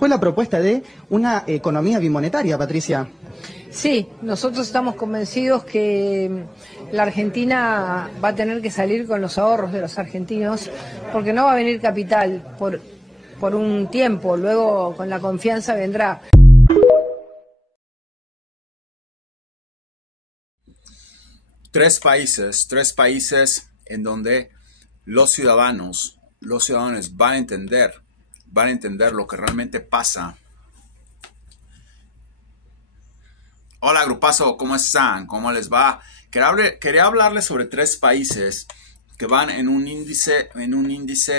fue la propuesta de una economía bimonetaria, Patricia. Sí, nosotros estamos convencidos que la Argentina va a tener que salir con los ahorros de los argentinos, porque no va a venir capital por un tiempo, luego con la confianza vendrá. Tres países en donde los ciudadanos van a entender lo que realmente pasa. Hola grupazo, ¿cómo están? ¿Cómo les va? Quería hablarles sobre tres países que van en un índice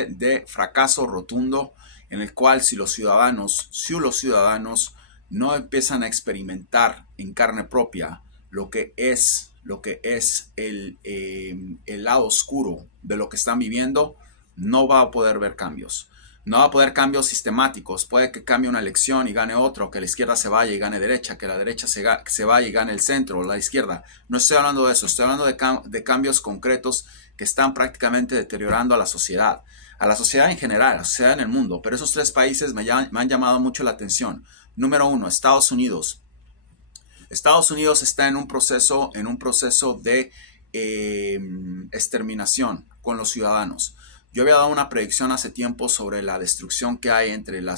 de fracaso rotundo, en el cual si los ciudadanos no empiezan a experimentar en carne propia lo que es el lado oscuro de lo que están viviendo, no va a poder ver cambios. No va a poder cambios sistemáticos. Puede que cambie una elección y gane otro, que la izquierda se vaya y gane derecha, que la derecha se vaya y gane el centro o la izquierda. No estoy hablando de eso, estoy hablando de cambios concretos que están prácticamente deteriorando a la sociedad en general, a la sociedad en el mundo. Pero esos tres países me han llamado mucho la atención. Número uno, Estados Unidos. Estados Unidos está en un proceso de exterminación con los ciudadanos. Yo había dado una predicción hace tiempo sobre la destrucción que hay entre la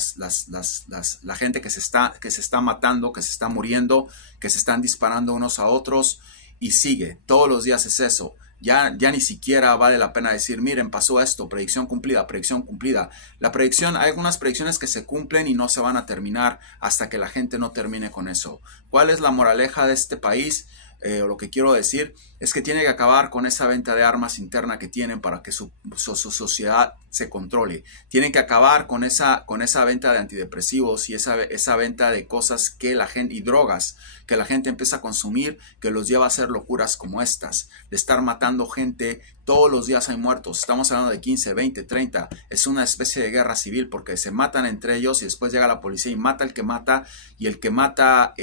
gente que se está matando, que se está muriendo, que se están disparando unos a otros, y sigue. Todos los días es eso. Ya ni siquiera vale la pena decir, miren, pasó esto, predicción cumplida, predicción cumplida. Hay algunas predicciones que se cumplen y no se van a terminar hasta que la gente no termine con eso. ¿Cuál es la moraleja de este país? Lo que quiero decir es que tiene que acabar con esa venta de armas interna que tienen para que su sociedad se controle. Tienen que acabar con esa venta de antidepresivos y esa venta de cosas que la gente, y drogas que la gente empieza a consumir, que los lleva a hacer locuras como estas, de estar matando gente. Todos los días hay muertos. Estamos hablando de 15, 20, 30. Es una especie de guerra civil porque se matan entre ellos y después llega la policía y mata al que mata, y el que mata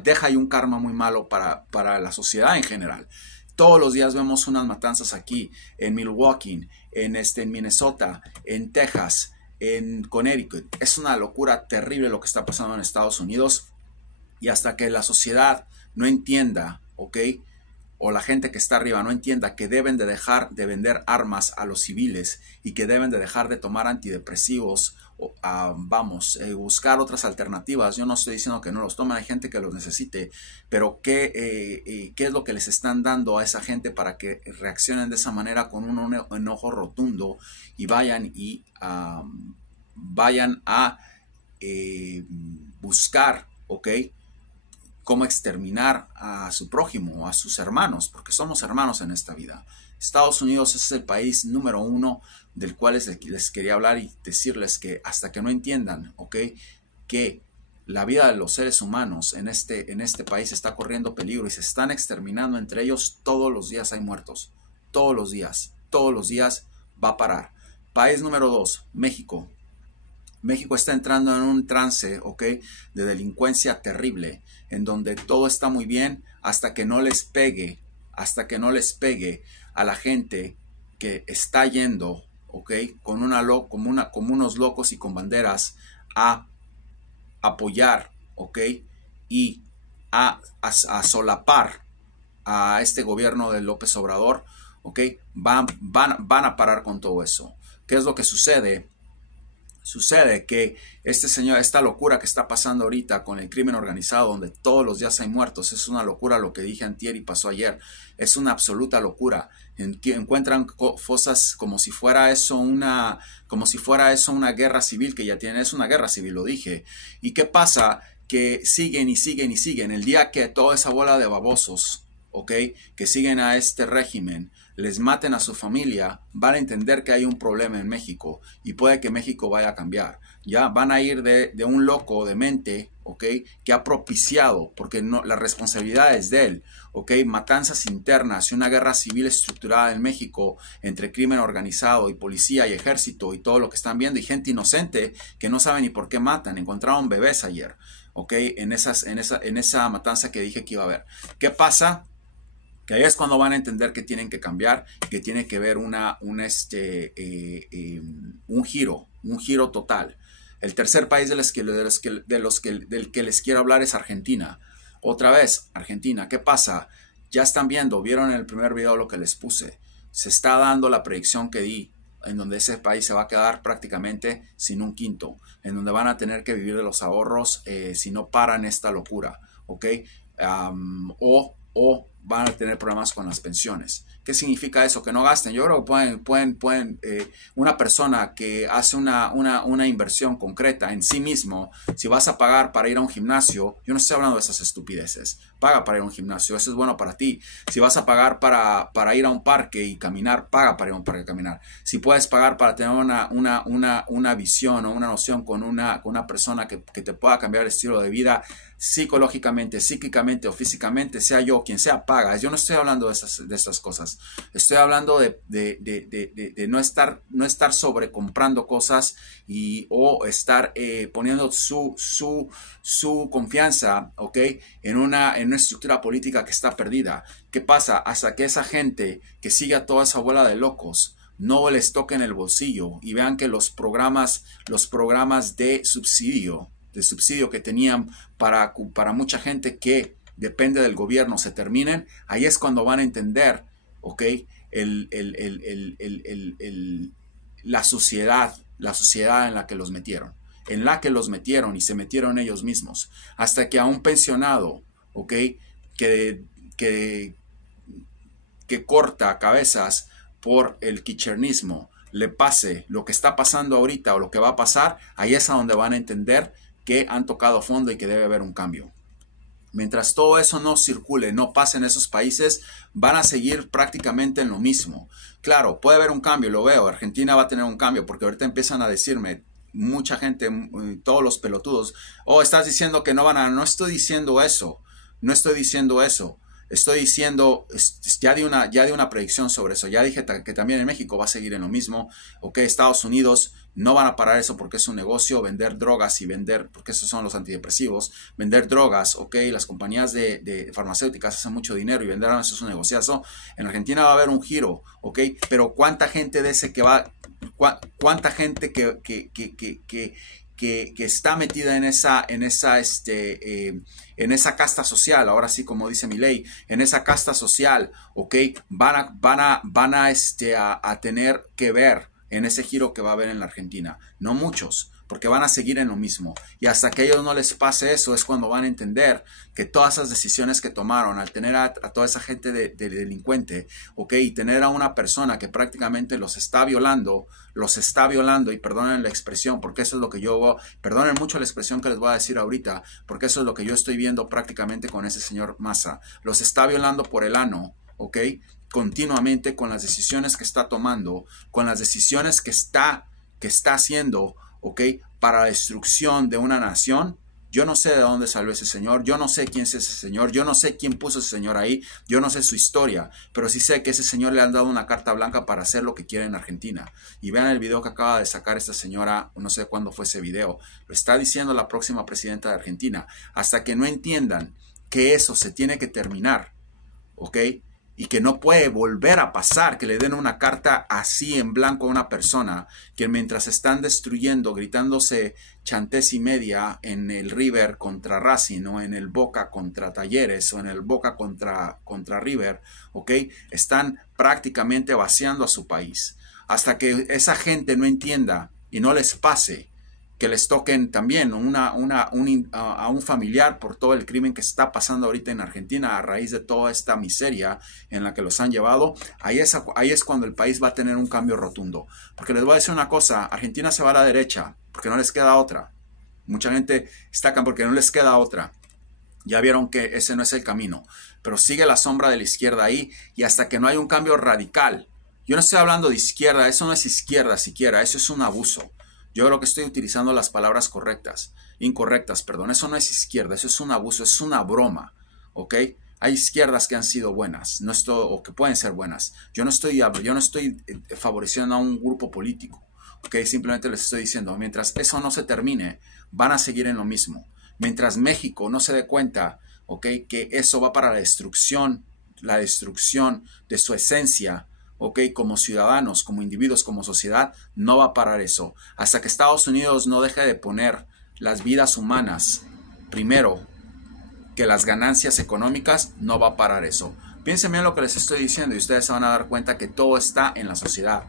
deja ahí un karma muy malo para la sociedad en general. Todos los días vemos unas matanzas aquí, en Milwaukee, en Minnesota, en Texas, en Connecticut. Es una locura terrible lo que está pasando en Estados Unidos, y hasta que la sociedad no entienda, ¿ok?, o la gente que está arriba no entienda que deben de dejar de vender armas a los civiles y que deben de dejar de tomar antidepresivos, buscar otras alternativas. Yo no estoy diciendo que no los tomen, hay gente que los necesite, pero ¿qué es lo que les están dando a esa gente para que reaccionen de esa manera con un enojo rotundo y vayan a buscar, ¿ok?, cómo exterminar a su prójimo, a sus hermanos, porque somos hermanos en esta vida. Estados Unidos es el país número uno del cual les quería hablar y decirles que hasta que no entiendan, ¿ok?, que la vida de los seres humanos en este país está corriendo peligro y se están exterminando entre ellos, todos los días hay muertos. Todos los días va a parar. País número 2, México. México está entrando en un trance, ¿ok?, de delincuencia terrible, en donde todo está muy bien hasta que no les pegue a la gente que está yendo, ¿ok?, como unos locos y con banderas a apoyar, ¿ok?, y a solapar a este gobierno de López Obrador, ¿ok? Van a parar con todo eso. ¿Qué es lo que sucede? Sucede que esta locura que está pasando ahorita con el crimen organizado, donde todos los días hay muertos, es una locura. Lo que dije antier y pasó ayer, es una absoluta locura. Encuentran cosas como si fuera eso una guerra civil, que ya tiene, es una guerra civil, lo dije. ¿Y qué pasa? Que siguen y siguen y siguen. El día que toda esa bola de babosos, ¿ok?, que siguen a este régimen, les maten a su familia, van a entender que hay un problema en México y puede que México vaya a cambiar. Ya van a ir de un loco de mente, ¿ok?, que ha propiciado, porque no, la responsabilidad es de él, ¿ok?, matanzas internas y una guerra civil estructurada en México entre crimen organizado y policía y ejército y todo lo que están viendo, y gente inocente que no sabe ni por qué matan. Encontraron bebés ayer, ¿ok?, en esa matanza que dije que iba a haber. ¿Qué pasa? Que ahí es cuando van a entender que tienen que cambiar, que tiene que haber un giro un giro total. El tercer país del que les quiero hablar es Argentina. Otra vez, Argentina, ¿qué pasa? Ya están viendo, vieron en el primer video lo que les puse. Se está dando la predicción que di, en donde ese país se va a quedar prácticamente sin un quinto, en donde van a tener que vivir de los ahorros si no paran esta locura, ¿ok? O van a tener problemas con las pensiones. ¿Qué significa eso? Que no gasten. Yo creo que pueden una persona que hace una inversión concreta en sí mismo, si vas a pagar para ir a un gimnasio, yo no estoy hablando de esas estupideces, paga para ir a un gimnasio, eso es bueno para ti. Si vas a pagar para ir a un parque y caminar, paga para ir a un parque y caminar. Si puedes pagar para tener una visión o una noción con una persona que te pueda cambiar el estilo de vida, psicológicamente, psíquicamente o físicamente, sea yo quien sea, paga. Yo no estoy hablando de esas cosas. Estoy hablando de no estar sobrecomprando cosas o estar poniendo su confianza, ¿ok? en una estructura política que está perdida. ¿Qué pasa? Hasta que esa gente que sigue a toda esa bola de locos no les toquen el bolsillo y vean que los programas de subsidio que tenían para mucha gente que depende del gobierno se terminen, ahí es cuando van a entender, ¿ok? La sociedad en la que los metieron y se metieron ellos mismos, hasta que a un pensionado, ¿ok? que corta cabezas por el kirchnerismo le pase lo que está pasando ahorita o lo que va a pasar, ahí es a donde van a entender que han tocado fondo y que debe haber un cambio. Mientras todo eso no circule, no pase en esos países, van a seguir prácticamente en lo mismo. Claro, puede haber un cambio, lo veo. Argentina va a tener un cambio porque ahorita empiezan a decirme mucha gente, todos los pelotudos, estás diciendo que no van a... No estoy diciendo eso. Estoy diciendo, ya di una predicción sobre eso. Ya dije que también en México va a seguir en lo mismo. Ok, Estados Unidos no van a parar eso porque es un negocio, vender drogas y vender, porque esos son los antidepresivos, vender drogas, ok, las compañías de farmacéuticas hacen mucho dinero y vender eso es un negociazo. En Argentina va a haber un giro, ok, pero ¿cuánta gente de ese cuánta gente que está metida en esa casta social, ahora sí como dice mi ley, en esa casta social, ok, van a tener que ver en ese giro que va a haber en la Argentina? No muchos, porque van a seguir en lo mismo. Y hasta que a ellos no les pase eso es cuando van a entender que todas esas decisiones que tomaron al tener a toda esa gente de delincuente, ok, y tener a una persona que prácticamente los está violando, y perdonen la expresión, porque eso es lo que perdonen mucho la expresión que les voy a decir ahorita, porque eso es lo que yo estoy viendo prácticamente con ese señor Massa. Los está violando por el ano, ok, continuamente con las decisiones que está tomando, con las decisiones que está haciendo, ok, para la destrucción de una nación. Yo no sé de dónde salió ese señor, yo no sé quién es ese señor, yo no sé quién puso ese señor ahí, yo no sé su historia, pero sí sé que ese señor le han dado una carta blanca para hacer lo que quiere en Argentina. Y vean el video que acaba de sacar esta señora, no sé cuándo fue ese video, lo está diciendo la próxima presidenta de Argentina. Hasta que no entiendan que eso se tiene que terminar, ok, y que no puede volver a pasar, que le den una carta así en blanco a una persona, que mientras están destruyendo, gritándose chantés y media en el River contra Racing, o en el Boca contra Talleres, o en el Boca contra River, ¿ok? Están prácticamente vaciando a su país. Hasta que esa gente no entienda y no les pase, que les toquen también a un familiar por todo el crimen que está pasando ahorita en Argentina a raíz de toda esta miseria en la que los han llevado, ahí es cuando el país va a tener un cambio rotundo. Porque les voy a decir una cosa, Argentina se va a la derecha porque no les queda otra. Mucha gente está acá porque no les queda otra. Ya vieron que ese no es el camino, pero sigue la sombra de la izquierda ahí, y hasta que no hay un cambio radical. Yo no estoy hablando de izquierda, eso no es izquierda siquiera, eso es un abuso. Yo creo que estoy utilizando las palabras incorrectas, perdón. Eso no es izquierda, eso es un abuso, es una broma, ¿ok? Hay izquierdas que han sido buenas, o que pueden ser buenas. Yo no estoy favoreciendo a un grupo político, ¿ok? Simplemente les estoy diciendo, mientras eso no se termine, van a seguir en lo mismo. Mientras México no se dé cuenta, ¿ok?, que eso va para la destrucción de su esencia, ¿ok? Como ciudadanos, como individuos, como sociedad, no va a parar eso. Hasta que Estados Unidos no deje de poner las vidas humanas primero que las ganancias económicas, no va a parar eso. Piensen bien lo que les estoy diciendo y ustedes se van a dar cuenta que todo está en la sociedad.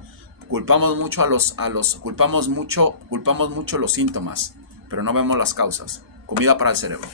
Culpamos mucho culpamos mucho los síntomas, pero no vemos las causas. Comida para el cerebro.